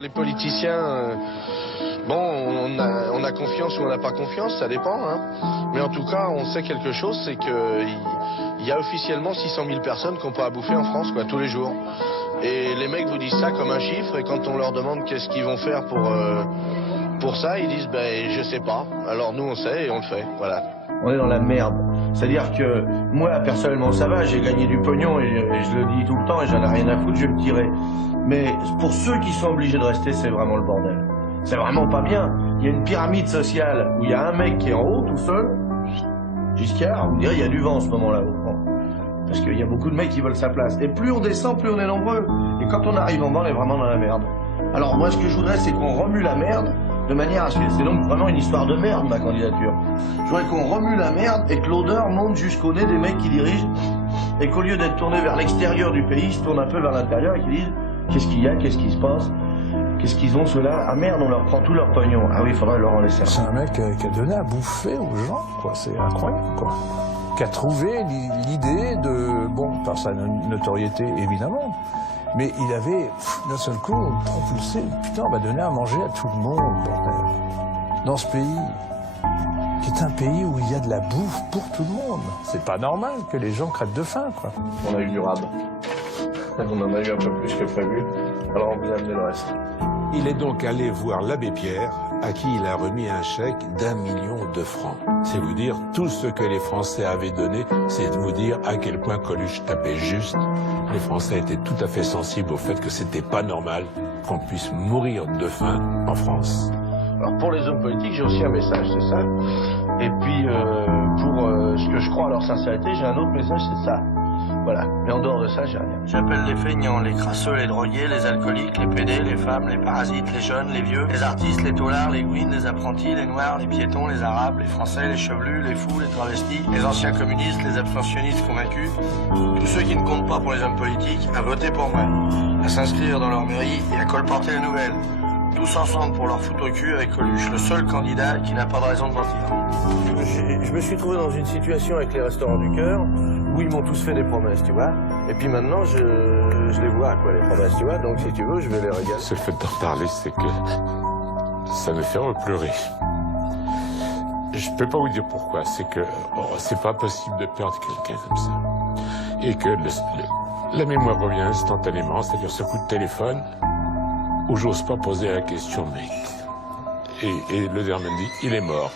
Les politiciens, bon, on a confiance ou on n'a pas confiance, ça dépend. Hein. Mais en tout cas, on sait quelque chose, c'est qu'il y a officiellement 600 000 personnes qui n'ont pas à bouffer en France, quoi, tous les jours. Et les mecs vous disent ça comme un chiffre, et quand on leur demande qu'est-ce qu'ils vont faire pour ça, ils disent, ben, je sais pas. Alors nous, on sait et on le fait, voilà. On est dans la merde. C'est-à-dire que moi, personnellement, ça va, j'ai gagné du pognon et je le dis tout le temps et j'en ai rien à foutre, je vais me tirer. Mais pour ceux qui sont obligés de rester, c'est vraiment le bordel. C'est vraiment pas bien. Il y a une pyramide sociale où il y a un mec qui est en haut, tout seul. Giscard, vous direz, il y a du vent en ce moment-là. Parce qu'il y a beaucoup de mecs qui veulent sa place. Et plus on descend, plus on est nombreux. Et quand on arrive en bas, on est vraiment dans la merde. Alors moi, ce que je voudrais, c'est qu'on remue la merde de manière à ce que c'est donc vraiment une histoire de merde, ma candidature. Je voudrais qu'on remue la merde et que l'odeur monte jusqu'au nez des mecs qui dirigent et qu'au lieu d'être tourné vers l'extérieur du pays, ils se tournent un peu vers l'intérieur et qu'ils disent qu'est-ce qu'il y a, qu'est-ce qui se passe, qu'est-ce qu'ils ont ceux-là. Ah merde, on leur prend tout leur pognon. Ah oui, il faudrait leur en laisser un. C'est un mec qui a donné à bouffer aux gens, quoi. C'est incroyable, quoi. Qui a trouvé l'idée de, bon, par sa notoriété évidemment, mais il avait d'un seul coup propulsé, putain, on va donner à manger à tout le monde, bordel. Dans ce pays, qui est un pays où il y a de la bouffe pour tout le monde. C'est pas normal que les gens crèvent de faim, quoi. On a eu du rab. On en a eu un peu plus que prévu. Alors on vous a amené le reste. Il est donc allé voir l'abbé Pierre, à qui il a remis un chèque d'1 million de francs. C'est vous dire, tout ce que les Français avaient donné, c'est de vous dire à quel point Coluche tapait juste. Les Français étaient tout à fait sensibles au fait que c'était pas normal qu'on puisse mourir de faim en France. Alors pour les hommes politiques, j'ai aussi un message, c'est ça. Et puis pour ce que je crois à leur sincérité, j'ai un autre message, c'est ça. Voilà, mais en dehors de ça, j'ai rien. J'appelle les feignants, les crasseux, les drogués, les alcooliques, les pédés, les femmes, les parasites, les jeunes, les vieux, les artistes, les taulards, les gouines, les apprentis, les noirs, les piétons, les arabes, les français, les chevelus, les fous, les travestis, les anciens communistes, les abstentionnistes convaincus, tous ceux qui ne comptent pas pour les hommes politiques, à voter pour moi, à s'inscrire dans leur mairie et à colporter les nouvelles. Tous ensemble pour leur foutre au cul avec Coluche, le seul candidat qui n'a pas de raison de mentir. Je me suis trouvé dans une situation avec les Restaurants du Cœur où ils m'ont tous fait des promesses, tu vois. Et puis maintenant, je les vois, quoi, les promesses, tu vois. Donc si tu veux, je vais les régaler. Ce fait d'en parler, c'est que ça me fait repleurer. Je peux pas vous dire pourquoi. C'est que c'est pas possible de perdre quelqu'un comme ça. Et que la mémoire revient instantanément, c'est-à-dire ce coup de téléphone où j'ose pas poser la question, mais... Et le dernier me dit, il est mort.